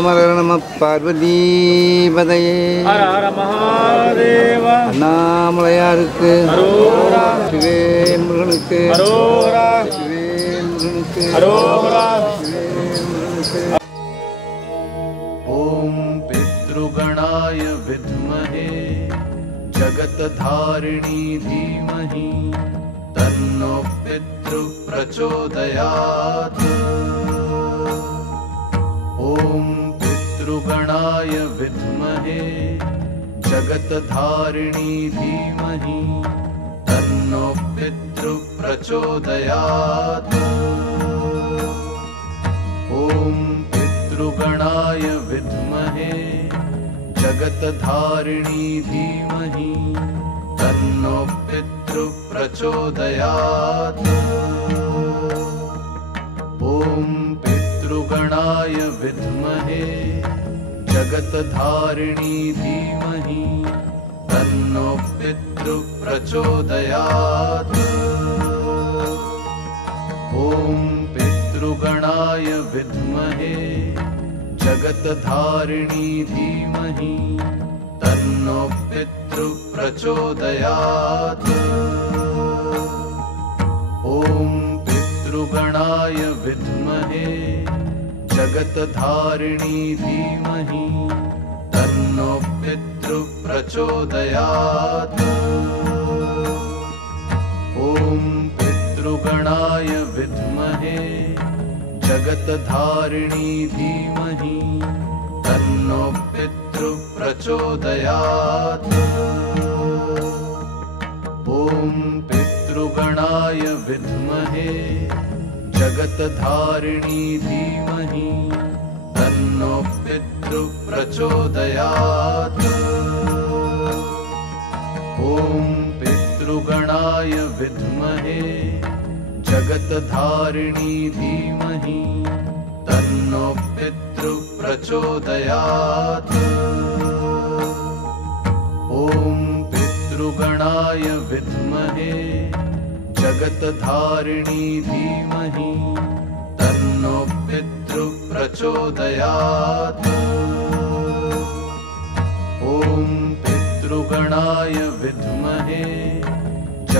ओम हर नमः पार्वतीपतये हर हर महादेव अण्णामलैयारुक्कु अरोरा शिवे मुरुगनुक्कु अरोरा शिवे मुरुगनुक्कु अरोरा ओम पितृगणाय विद्महे जगतधारिणी धीमहि तन्नो पितृ प्रचोदयात्। ओम पितृगणाय विद्महे जगतधारिणी धीमहि तन्नो पितृ प्रचोदयात्। ओम पितृगणाय विद्महे जगतधारिणी धीमहि तन्नो पितृ प्रचोदयात्। ओम पितृगणाय विद्महे जगतधारिणी धीमहि तन्नो पितृ प्रचोदयात्। ओम पितृगणाय विद्महे जगतधारिणी धीमहि तन्नो पितृ प्रचोदयात्। ओम पितृगणाय विद्महे जगतधारिणी धीमहि तन्नो पितृ प्रचोदयात्। ओम पितृगणाय विद्महे जगतधारिणी धीमहि तन्नो पितृ प्रचोदयात्। ओम पितृगणाय विद्महे जगतधारिणी धीमहि तन्नो पितृ प्रचोदयात्। ओम पितृगणाय विद्महे जगतधारिणी धीमहि तन्नो पितृ प्रचोदयात्। ओम पितृगणाय विद्महे जगतधारिणी धीमहि तन्नो पितृ प्रचोदयात्। ओम पितृगणाय विद्महे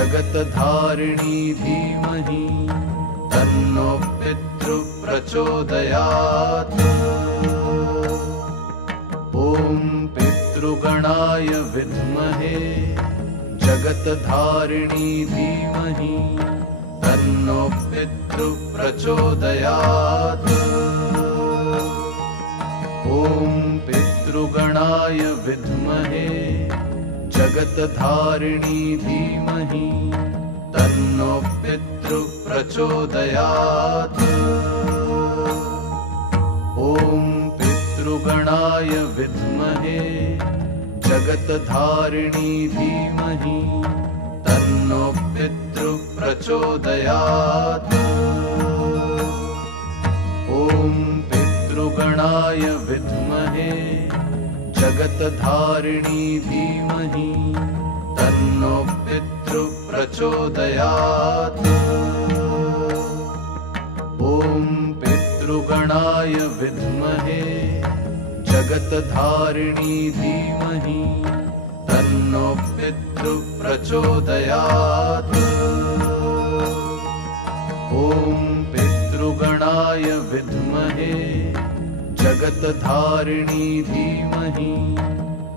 जगतधारिणी धीमहि तन्नो पितृ प्रचोदयात्। ओम पितृगणाय विद्महे जगतधारिणी धीमहि तन्नो पितृ प्रचोदयात्। ओम पितृगणाय विद्महे जगतधारिणी धीमहि तन्नो पितृ प्रचोदयात्। ओम पितृगणाय विद्महे जगतधारिणी धीमहि तन्नो पितृ प्रचोदयात्। ओम पितृगणाय विद्महे जगतधारिणी धीमहि तन्नो पितृ प्रचोदयात्। ओम पितृगणाय विद्महे जगतधारिणी धीमहि तन्नो पितृ प्रचोदयात्। ओम पितृगणाय विद्महे जगतधारिणी धीमहि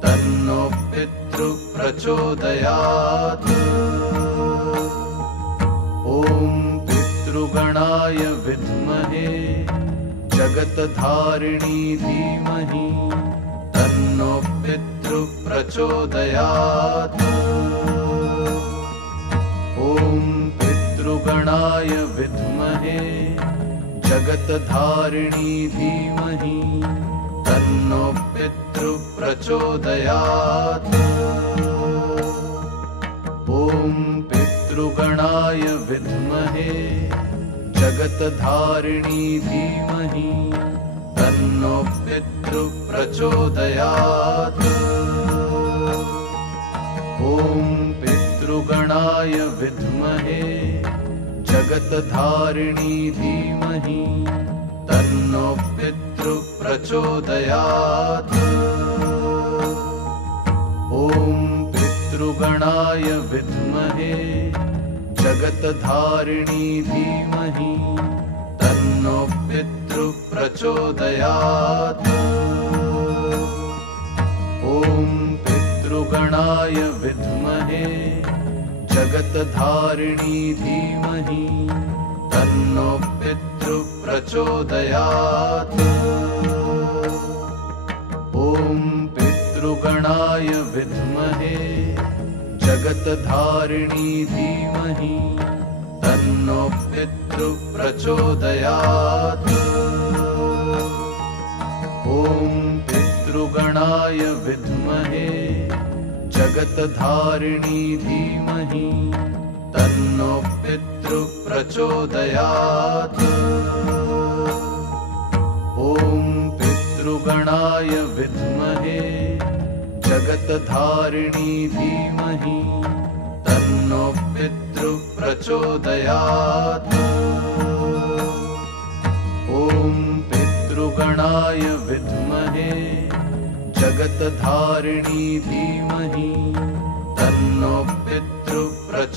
तन्नो पितृ प्रचोदयात्। ओम पितृगणाय विद्महे जगतधारिणी धीमहि तन्नो पितृ प्रचोदयात्। ओम पितृगणाय विद्महे जगतधारिणी धीमहि तन्नो पितृ प्रचोदयात्। ओम पितृगणाय विद्महे जगतधारिणी धीमहि तन्नो पितृ प्रचोदयात्। ओम पितृगणाय विद्महे जगतधारिणी धीमहि तन्नो पितृ पितृप्रचोदयात्। ॐ पितृगणाय विद्महे जगत्धारिणी धीमहि तन्नो पितृप्रचोदयात्। ॐ पितृगणाय विद्महे जगत्धारिणी धीमहि तन्नो पितृप्रचोदयात्। ॐ पितृगणाय विद्महे जगत्धारिणी धीमहि तन्नो पितृप्रचोदयात्। ॐ पितृगणाय विद्महे जगत्धारिणी धीमहि तन्नो पितृप्रचोदयात्। ॐ पितृगणाय विद्महे जगत्धारिणी धीमहि तन्नो पितृप्रचोदयात्। ॐ पितृगणाय विद्महे जगत्धारिणी धीमहि तन्नो पितृप्रचोदयात्।